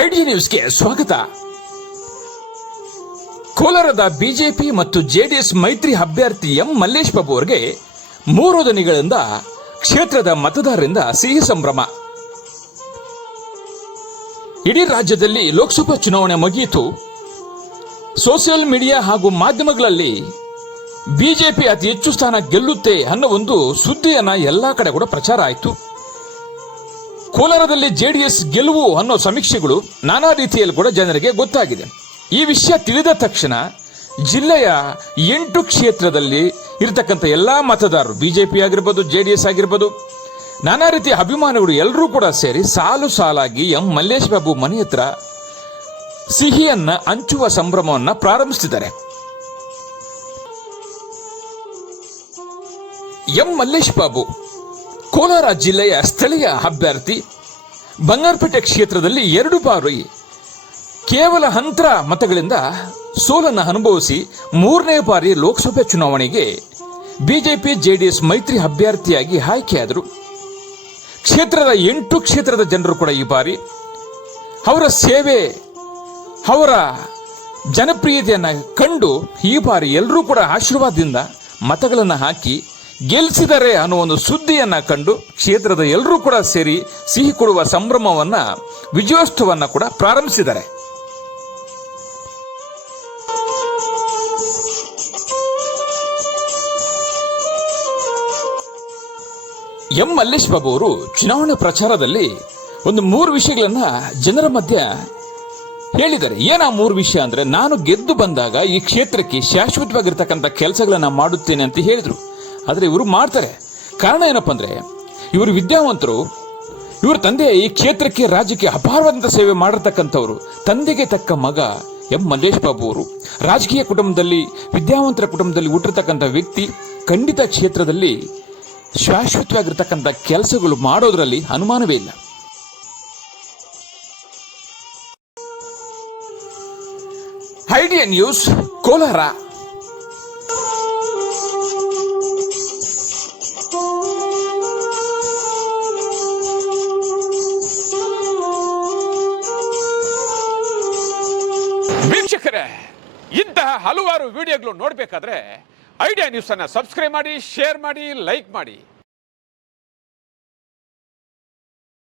ID ನ್ಯೂಸ್ಗೆ ಸ್ವಾಗತ. ಕೋಲಾರದ ಬಿಜೆಪಿ ಮತ್ತು ಜೆಡಿಎಸ್ ಮೈತ್ರಿ ಅಭ್ಯರ್ಥಿ ಎಂ ಮಲ್ಲೇಶ್ ಬಾಬು ಅವರಿಗೆ ಮೂರು ದಿನಗಳಿಂದ ಕ್ಷೇತ್ರದ ಮತದಾರರಿಂದ ಸಿಹಿ ಸಂಭ್ರಮ. ಇಡೀ ರಾಜ್ಯದಲ್ಲಿ ಲೋಕಸಭಾ ಚುನಾವಣೆ ಮುಗಿಯಿತು. ಸೋಷಿಯಲ್ ಮೀಡಿಯಾ ಹಾಗೂ ಮಾಧ್ಯಮಗಳಲ್ಲಿ ಬಿಜೆಪಿ ಅತಿ ಹೆಚ್ಚು ಸ್ಥಾನ ಗೆಲ್ಲುತ್ತೆ ಅನ್ನೋ ಒಂದು ಸುದ್ದಿಯನ್ನ ಎಲ್ಲಾ ಕಡೆ ಕೂಡ ಪ್ರಚಾರ ಆಯಿತು. ಕೋಲಾರದಲ್ಲಿ ಜೆಡಿಎಸ್ ಗೆಲುವು ಅನ್ನೋ ಸಮೀಕ್ಷೆಗಳು ನಾನಾ ರೀತಿಯಲ್ಲಿ ಕೂಡ ಜನರಿಗೆ ಗೊತ್ತಾಗಿದೆ. ಈ ವಿಷಯ ತಿಳಿದ ತಕ್ಷಣ ಜಿಲ್ಲೆಯ ಎಂಟು ಕ್ಷೇತ್ರದಲ್ಲಿ ಇರತಕ್ಕಂಥ ಎಲ್ಲ ಮತದಾರರು, ಬಿಜೆಪಿ ಆಗಿರ್ಬೋದು ಜೆ ಡಿ ಎಸ್ ಆಗಿರ್ಬೋದು, ನಾನಾ ರೀತಿಯ ಅಭಿಮಾನಿಗಳು ಎಲ್ಲರೂ ಕೂಡ ಸೇರಿ ಸಾಲು ಸಾಲಾಗಿ ಎಂ ಮಲ್ಲೇಶ್ ಬಾಬು ಮನೆ ಹತ್ರ ಸಿಹಿಯನ್ನ ಹಂಚುವ ಸಂಭ್ರಮವನ್ನ ಪ್ರಾರಂಭಿಸಿದ್ದಾರೆ ಎಂ ಮಲ್ಲೇಶ್ ಬಾಬು ಕೋಲಾರ ಜಿಲ್ಲೆಯ ಸ್ಥಳೀಯ ಅಭ್ಯರ್ಥಿ ಬಂಗಾರಪೇಟೆ ಕ್ಷೇತ್ರದಲ್ಲಿ ಎರಡು ಬಾರಿ ಕೇವಲ ಹಂತರ ಮತಗಳಿಂದ ಸೋಲನ್ನು ಅನುಭವಿಸಿ ಮೂರನೇ ಬಾರಿ ಲೋಕಸಭೆ ಚುನಾವಣೆಗೆ ಬಿಜೆಪಿ, ಜೆಡಿಎಸ್ ಮೈತ್ರಿ ಅಭ್ಯರ್ಥಿಯಾಗಿ ಆಯ್ಕೆಯಾದರು. ಕ್ಷೇತ್ರದ ಎಂಟು ಕ್ಷೇತ್ರದ ಜನರು ಕೂಡ ಈ ಬಾರಿ ಅವರ ಸೇವೆ, ಅವರ ಜನಪ್ರಿಯತೆಯನ್ನು ಕಂಡು ಈ ಬಾರಿ ಎಲ್ಲರೂ ಕೂಡ ಆಶೀರ್ವಾದದಿಂದ ಮತಗಳನ್ನು ಹಾಕಿ ಗೆಲ್ಲಿಸಿದರೆ ಅನ್ನೋ ಒಂದು ಸುದ್ದಿಯನ್ನ ಕಂಡು ಕ್ಷೇತ್ರದ ಎಲ್ಲರೂ ಕೂಡ ಸೇರಿ ಸಿಹಿ ಕೊಡುವ ಸಂಭ್ರಮವನ್ನ ವಿಜಯೋತ್ಸವನ್ನ ಕೂಡ ಪ್ರಾರಂಭಿಸಿದ್ದಾರೆ. ಎಂ ಮಲ್ಲೇಶ್ ಬಾಬು ಅವರು ಚುನಾವಣಾ ಪ್ರಚಾರದಲ್ಲಿ ಒಂದು ಮೂರು ವಿಷಯಗಳನ್ನ ಜನರ ಮಧ್ಯ ಹೇಳಿದ್ದಾರೆ. ಏನ ಮೂರು ವಿಷಯ ಅಂದ್ರೆ, ನಾನು ಗೆದ್ದು ಬಂದಾಗ ಈ ಕ್ಷೇತ್ರಕ್ಕೆ ಶಾಶ್ವತವಾಗಿರ್ತಕ್ಕಂಥ ಕೆಲಸಗಳನ್ನ ಮಾಡುತ್ತೇನೆ ಅಂತ ಹೇಳಿದ್ರು. ಆದ್ರೆ ಇವರು ಮಾಡ್ತಾರೆ. ಕಾರಣ ಏನಪ್ಪ ಅಂದರೆ, ಇವರು ವಿದ್ಯಾವಂತರು, ಇವ್ರ ತಂದೆ ಈ ಕ್ಷೇತ್ರಕ್ಕೆ, ರಾಜ್ಯಕ್ಕೆ ಅಪಾರವಾದಂಥ ಸೇವೆ ಮಾಡಿರ್ತಕ್ಕಂಥವ್ರು. ತಂದೆಗೆ ತಕ್ಕ ಮಗ ಎಂ. ಮಲ್ಲೇಶ್ ಬಾಬು ಅವರು. ರಾಜಕೀಯ ಕುಟುಂಬದಲ್ಲಿ, ವಿದ್ಯಾವಂತರ ಕುಟುಂಬದಲ್ಲಿ ಹುಟ್ಟಿರ್ತಕ್ಕಂಥ ವ್ಯಕ್ತಿ, ಖಂಡಿತ ಕ್ಷೇತ್ರದಲ್ಲಿ ಶಾಶ್ವತವಾಗಿರ್ತಕ್ಕಂಥ ಕೆಲಸಗಳು ಮಾಡೋದರಲ್ಲಿ ಅನುಮಾನವೇ ಇಲ್ಲ. Idea news, Kolar. ವೀಕ್ಷಕರೇ ಇಂತಹ ಹಲವಾರು ವಿಡಿಯೋಗಳು ನೋಡಬೇಕಾದ್ರೆ ಐಡಿಯಾ ನ್ಯೂಸನ್ನು ಸಬ್ಸ್ಕ್ರೈಬ್ ಮಾಡಿ ಶೇರ್ ಮಾಡಿ ಲೈಕ್ ಮಾಡಿ.